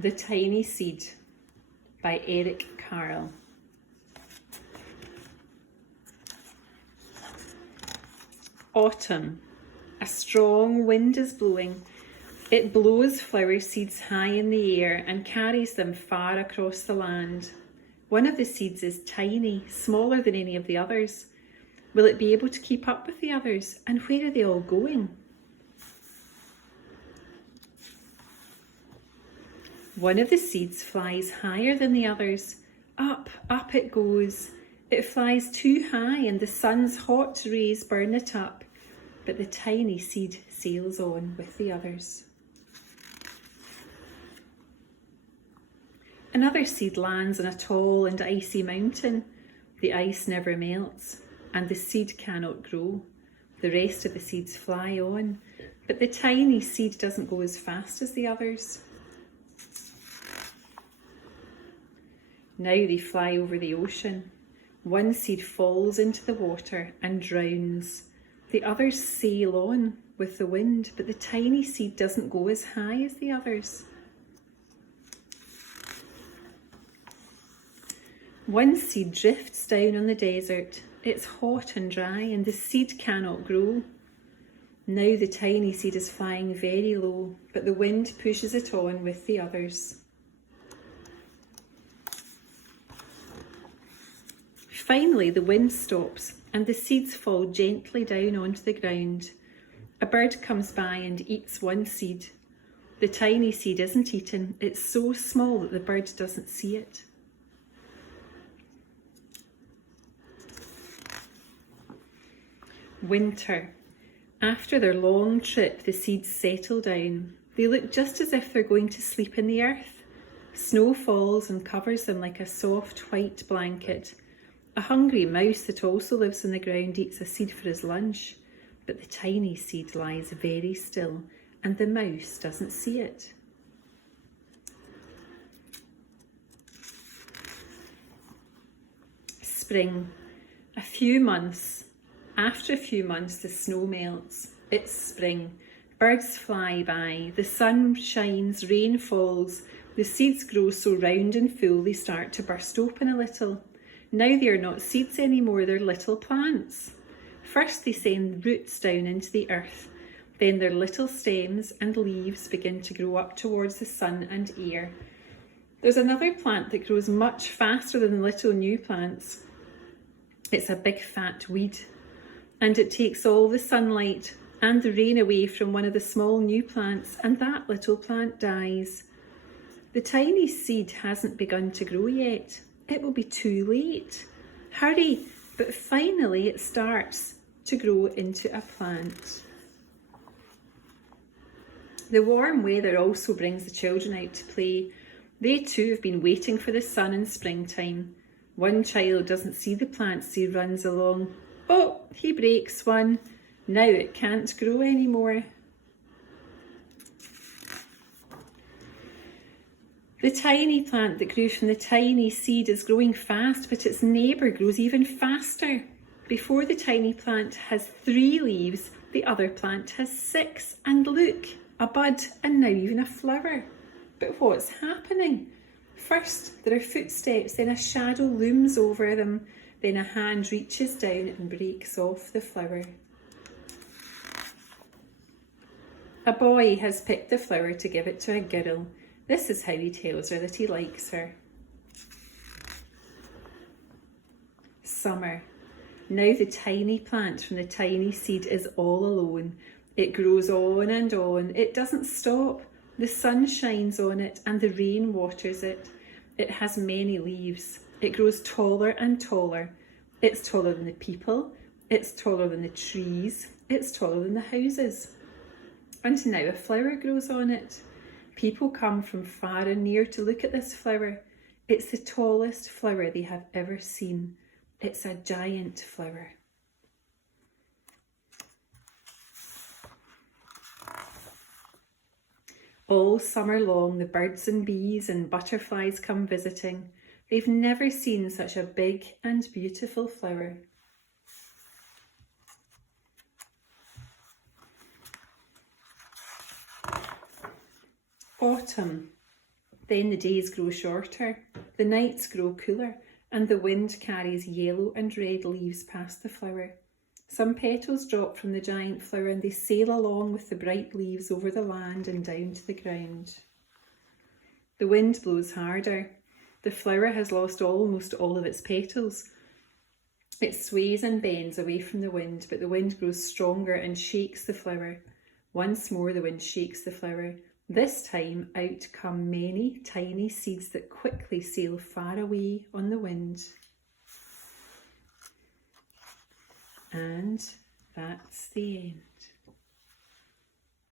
The Tiny Seed by Eric Carle. Autumn. A strong wind is blowing. It blows flower seeds high in the air and carries them far across the land. One of the seeds is tiny, smaller than any of the others. Will it be able to keep up with the others? And where are they all going? One of the seeds flies higher than the others. Up, up it goes. It flies too high and the sun's hot rays burn it up. But the tiny seed sails on with the others. Another seed lands on a tall and icy mountain. The ice never melts, and the seed cannot grow. The rest of the seeds fly on, but the tiny seed doesn't go as fast as the others. Now they fly over the ocean. One seed falls into the water and drowns. The others sail on with the wind, but the tiny seed doesn't go as high as the others. One seed drifts down on the desert. It's hot and dry and the seed cannot grow. Now the tiny seed is flying very low, but the wind pushes it on with the others. Finally, the wind stops and the seeds fall gently down onto the ground. A bird comes by and eats one seed. The tiny seed isn't eaten. It's so small that the bird doesn't see it. Winter. After their long trip, the seeds settle down. They look just as if they're going to sleep in the earth. Snow falls and covers them like a soft white blanket. A hungry mouse that also lives on the ground eats a seed for his lunch, but the tiny seed lies very still and the mouse doesn't see it. Spring. After a few months, the snow melts. It's spring. Birds fly by. The sun shines, rain falls. The seeds grow so round and full they start to burst open a little. Now they are not seeds anymore, they're little plants. First they send roots down into the earth. Then their little stems and leaves begin to grow up towards the sun and air. There's another plant that grows much faster than the little new plants. It's a big fat weed. And it takes all the sunlight and the rain away from one of the small new plants, and that little plant dies. The tiny seed hasn't begun to grow yet. It will be too late. Hurry, but finally it starts to grow into a plant. The warm weather also brings the children out to play. They too have been waiting for the sun in springtime. One child doesn't see the plants, he runs along. Oh, he breaks one. Now it can't grow anymore. The tiny plant that grew from the tiny seed is growing fast, but its neighbour grows even faster. Before the tiny plant has 3 leaves, the other plant has 6. And look, a bud and now even a flower. But what's happening? First, there are footsteps, then a shadow looms over them. Then a hand reaches down and breaks off the flower. A boy has picked the flower to give it to a girl. This is how he tells her that he likes her. Summer. Now the tiny plant from the tiny seed is all alone. It grows on and on. It doesn't stop. The sun shines on it and the rain waters it. It has many leaves. It grows taller and taller. It's taller than the people. It's taller than the trees. It's taller than the houses. And now a flower grows on it. People come from far and near to look at this flower. It's the tallest flower they have ever seen. It's a giant flower. All summer long, the birds and bees and butterflies come visiting. They've never seen such a big and beautiful flower. Autumn. Then the days grow shorter, the nights grow cooler, and the wind carries yellow and red leaves past the flower. Some petals drop from the giant flower and they sail along with the bright leaves over the land and down to the ground. The wind blows harder. The flower has lost almost all of its petals. It sways and bends away from the wind, but the wind grows stronger and shakes the flower. Once more the wind shakes the flower. This time out come many tiny seeds that quickly sail far away on the wind. And that's the end.